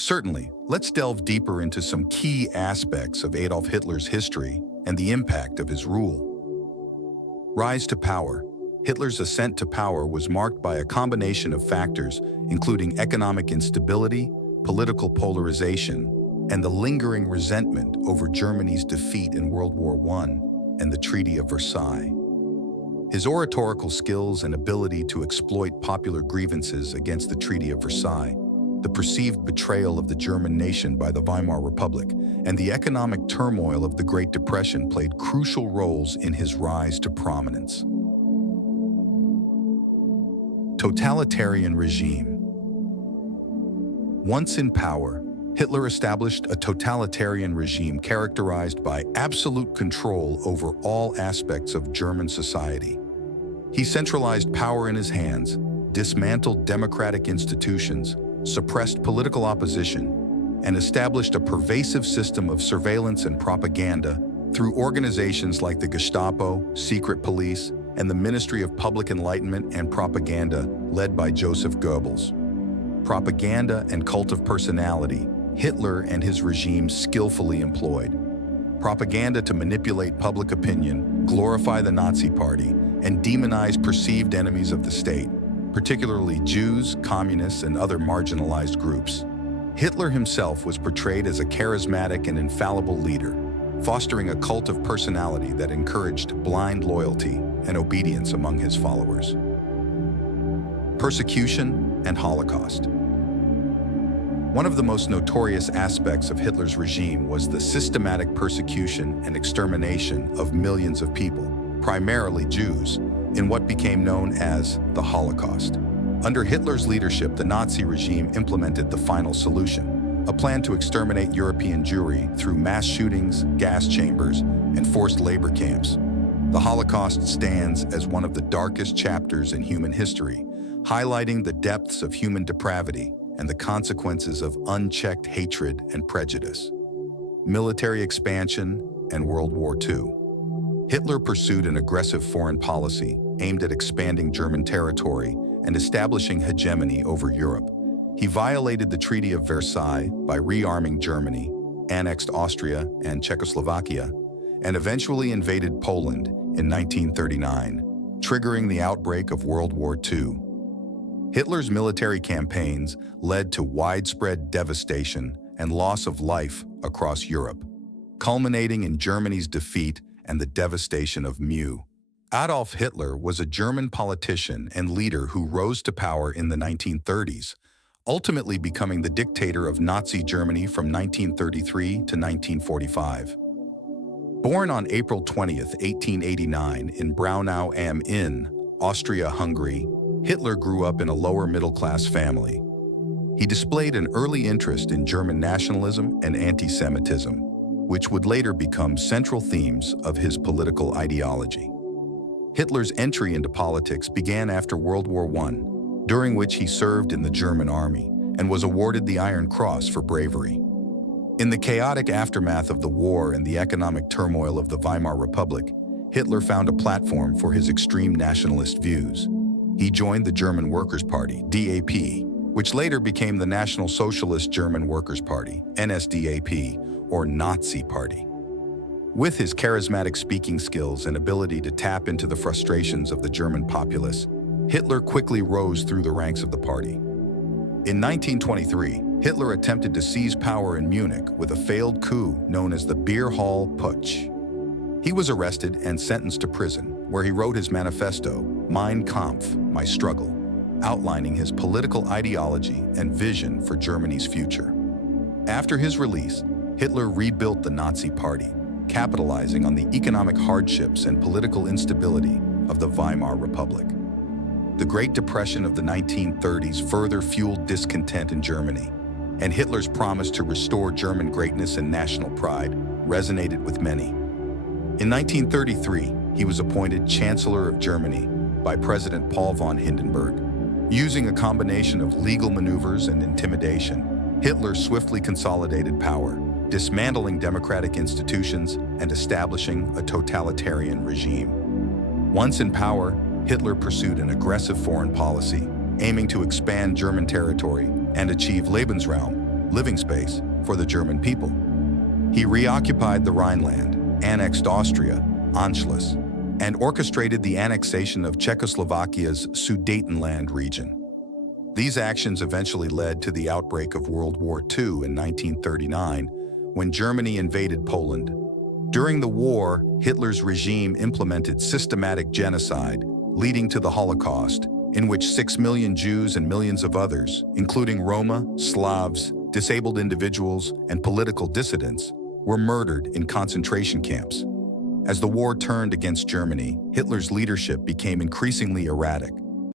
Certainly, let's delve deeper into some key aspects of Adolf Hitler's history and the impact of his rule. Rise to power. Hitler's ascent to power was marked by a combination of factors, including economic instability, political polarization, and the lingering resentment over Germany's defeat in World War I and the Treaty of Versailles. His oratorical skills and ability to exploit popular grievances against the Treaty of Versailles, the perceived betrayal of the German nation by the Weimar Republic, and the economic turmoil of the Great Depression played crucial roles in his rise to prominence. Totalitarian regime. Once in power, Hitler established a totalitarian regime characterized by absolute control over all aspects of German society. He centralized power in his hands, dismantled democratic institutions, suppressed political opposition, and established a pervasive system of surveillance and propaganda through organizations like the Gestapo, secret police, and the Ministry of Public Enlightenment and Propaganda, led by Joseph Goebbels. Propaganda and cult of personality, Hitler and his regime skillfully employed. Propaganda to manipulate public opinion, glorify the Nazi Party, and demonize perceived enemies of the state, particularly Jews, communists, and other marginalized groups. Hitler himself was portrayed as a charismatic and infallible leader, fostering a cult of personality that encouraged blind loyalty and obedience among his followers. Persecution and Holocaust. One of the most notorious aspects of Hitler's regime was the systematic persecution and extermination of millions of people, primarily Jews, in what became known as the Holocaust. Under Hitler's leadership, the Nazi regime implemented the final solution, a plan to exterminate European Jewry through mass shootings, gas chambers, and forced labor camps. The Holocaust stands as one of the darkest chapters in human history, highlighting the depths of human depravity and the consequences of unchecked hatred and prejudice. Military expansion and World War II. Hitler pursued an aggressive foreign policy aimed at expanding German territory and establishing hegemony over Europe. He violated the Treaty of Versailles by rearming Germany, annexed Austria and Czechoslovakia, and eventually invaded Poland in 1939, triggering the outbreak of World War II. Hitler's military campaigns led to widespread devastation and loss of life across Europe, culminating in Germany's defeat and the devastation of Meaux. Adolf Hitler was a German politician and leader who rose to power in the 1930s, ultimately becoming the dictator of Nazi Germany from 1933 to 1945. Born on April 20, 1889 in Braunau am Inn, Austria-Hungary, Hitler grew up in a lower-middle-class family. He displayed an early interest in German nationalism and anti-Semitism, which would later become central themes of his political ideology. Hitler's entry into politics began after World War I, during which he served in the German army and was awarded the Iron Cross for bravery. In the chaotic aftermath of the war and the economic turmoil of the Weimar Republic, Hitler found a platform for his extreme nationalist views. He joined the German Workers' Party, DAP, which later became the National Socialist German Workers' Party, NSDAP, or Nazi Party. With his charismatic speaking skills and ability to tap into the frustrations of the German populace, Hitler quickly rose through the ranks of the party. In 1923, Hitler attempted to seize power in Munich with a failed coup known as the Beer Hall Putsch. He was arrested and sentenced to prison, where he wrote his manifesto, Mein Kampf, My Struggle, outlining his political ideology and vision for Germany's future. After his release, Hitler rebuilt the Nazi Party, capitalizing on the economic hardships and political instability of the Weimar Republic. The Great Depression of the 1930s further fueled discontent in Germany, and Hitler's promise to restore German greatness and national pride resonated with many. In 1933, he was appointed Chancellor of Germany by President Paul von Hindenburg. Using a combination of legal maneuvers and intimidation, Hitler swiftly consolidated power, dismantling democratic institutions and establishing a totalitarian regime. Once in power, Hitler pursued an aggressive foreign policy, aiming to expand German territory and achieve Lebensraum, living space for the German people. He reoccupied the Rhineland, annexed Austria, Anschluss, and orchestrated the annexation of Czechoslovakia's Sudetenland region. These actions eventually led to the outbreak of World War II in 1939, when Germany invaded Poland. During the war, Hitler's regime implemented systematic genocide, leading to the Holocaust, in which 6 million Jews and millions of others, including Roma, Slavs, disabled individuals, and political dissidents, were murdered in concentration camps. As the war turned against Germany, Hitler's leadership became increasingly erratic,